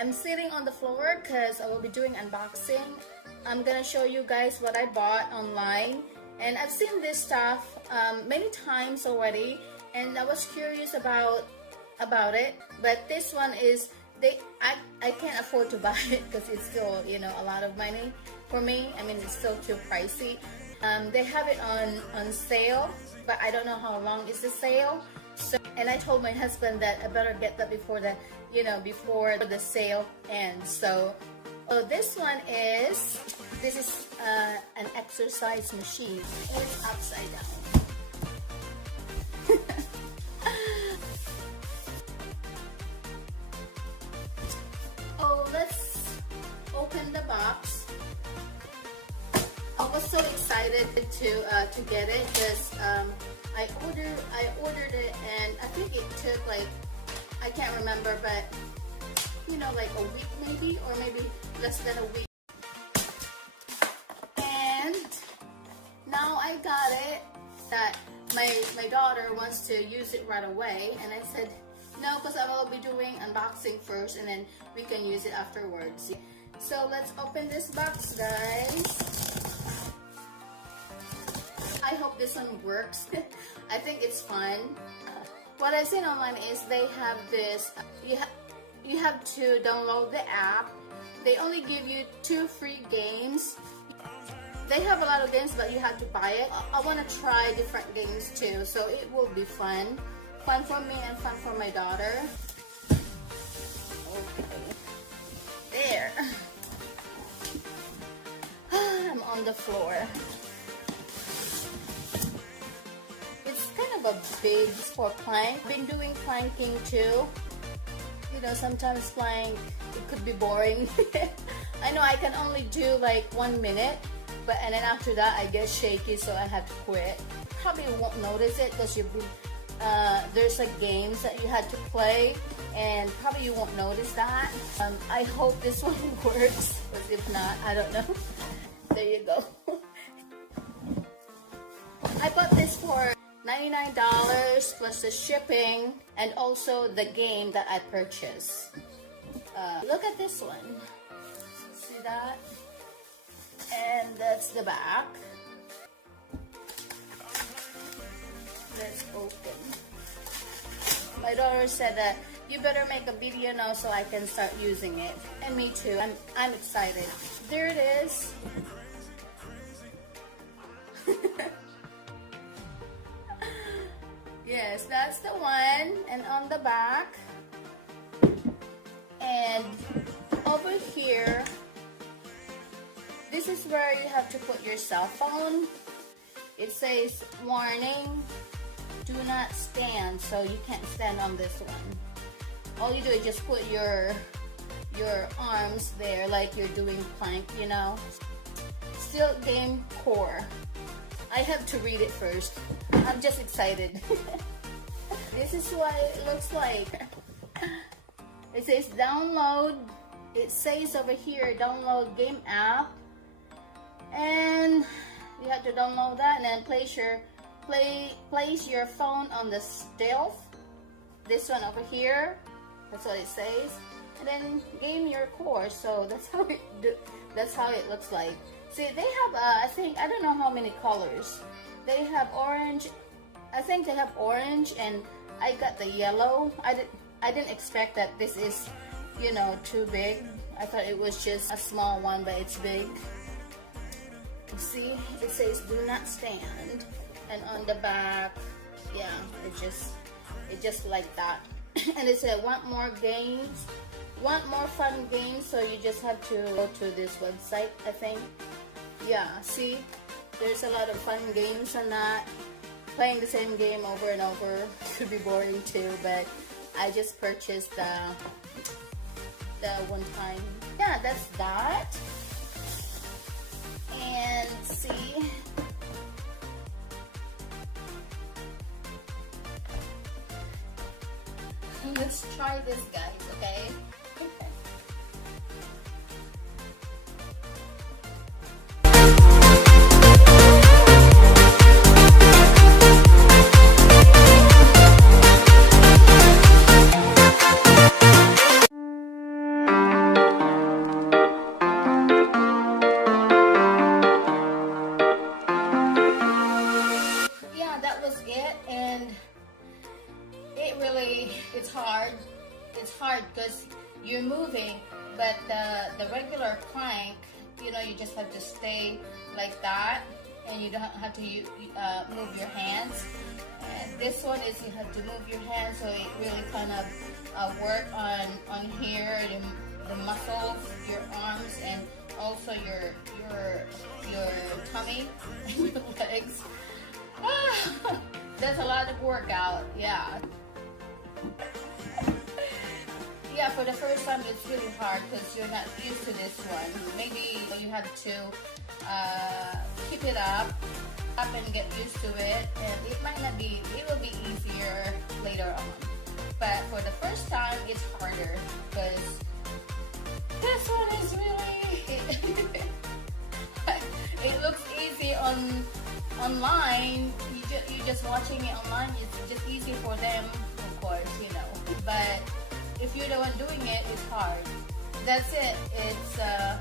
I'm sitting on the floor because I will be doing unboxing. I'm gonna show you guys what I bought online, and I've seen this stuff many times already, and I was curious about it. But this one is I can't afford to buy it because it's still, you know, a lot of money for me. I mean, it's still too pricey. They have it on sale, but I don't know how long is the sale. So, and I told my husband that I better get that before the, you know, before the sale ends. So this one is, this is an exercise machine. It's upside down. Oh, let's open the box. I was so excited to get it because I ordered it, and I think it took like, I can't remember, but you know, like a week maybe, or maybe less than a week. And now I got it. That my daughter wants to use it right away, and I said no, because I will be doing unboxing first, and then we can use it afterwards. So let's open this box, guys. I hope this one works. I think it's fun. What I've seen online is they have this, you have to download the app. They only give you 2 free games. They have a lot of games, but you have to buy it. I want to try different games too, so it will be fun. Fun for me and fun for my daughter. Okay. There. I'm on the floor. It's kind of a big for plank. I've been doing planking too. You know, sometimes plank, it could be boring. I know I can only do like 1 minute, but and then after that I get shaky, so I have to quit. Probably won't notice it because there's like games that you had to play, and probably you won't notice that. I hope this one works, but if not, I don't know. There you go. I bought this for $99 plus the shipping and also the game that I purchased. Look at this one. See that? And that's the back. Let's open. My daughter said that you better make a video now so I can start using it. And me too. I'm excited. There it is. Yes, that's the one. And on the back. And over here, this is where you have to put your cell phone. It says, warning, do not stand. So you can't stand on this one. All you do is just put your arms there like you're doing plank, you know. Still game core. I have to read it first. I'm just excited. This is what it looks like. It says download. It says over here, download game app. And you have to download that, and then place your phone on the Stealth. This one over here. That's what it says. And then game your core. So that's how it looks like. See, they have I think, I don't know how many colors. They have orange. I think they have orange, and I got the yellow. I didn't expect that this is, you know, too big. I thought it was just a small one, but it's big. See, it says do not stand, and on the back, yeah, it just like that. And it said want more games, want more fun games, so you just have to go to this website, I think. Yeah, see, there's a lot of fun games on that. Playing the same game over and over could be boring too, but I just purchased the one time. Yeah, that's that. And see, let's try this, guys, okay? it's hard. It's hard because you're moving, but the regular plank, you know, you just have to stay like that, and you don't have to move your hands. And this one is you have to move your hands, so it really kind of work on here, the muscles, your arms, and also your tummy and your legs. That's a lot of workout, yeah. Yeah, for the first time it's really hard because you're not used to this one. Maybe you have to keep it up and get used to it, and it will be easier later on. But for the first time it's harder because this one is really it looks easy online. You just watching it online, it's just easy for them, of course, you know. But if you're the one doing it, it's hard. That's it. It's a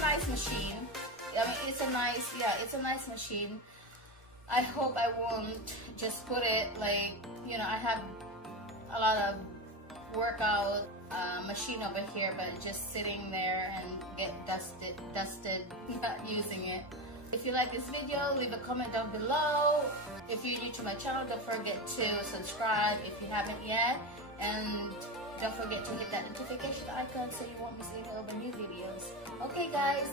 nice machine. I mean, it's a nice machine. I hope I won't just put it like, you know, I have a lot of workout machine over here, but just sitting there and get dusted not using it. If you like this video, leave a comment down below. If you're new to my channel, don't forget to subscribe if you haven't yet, and don't forget to hit that notification icon so you won't miss any of the new videos. Okay guys.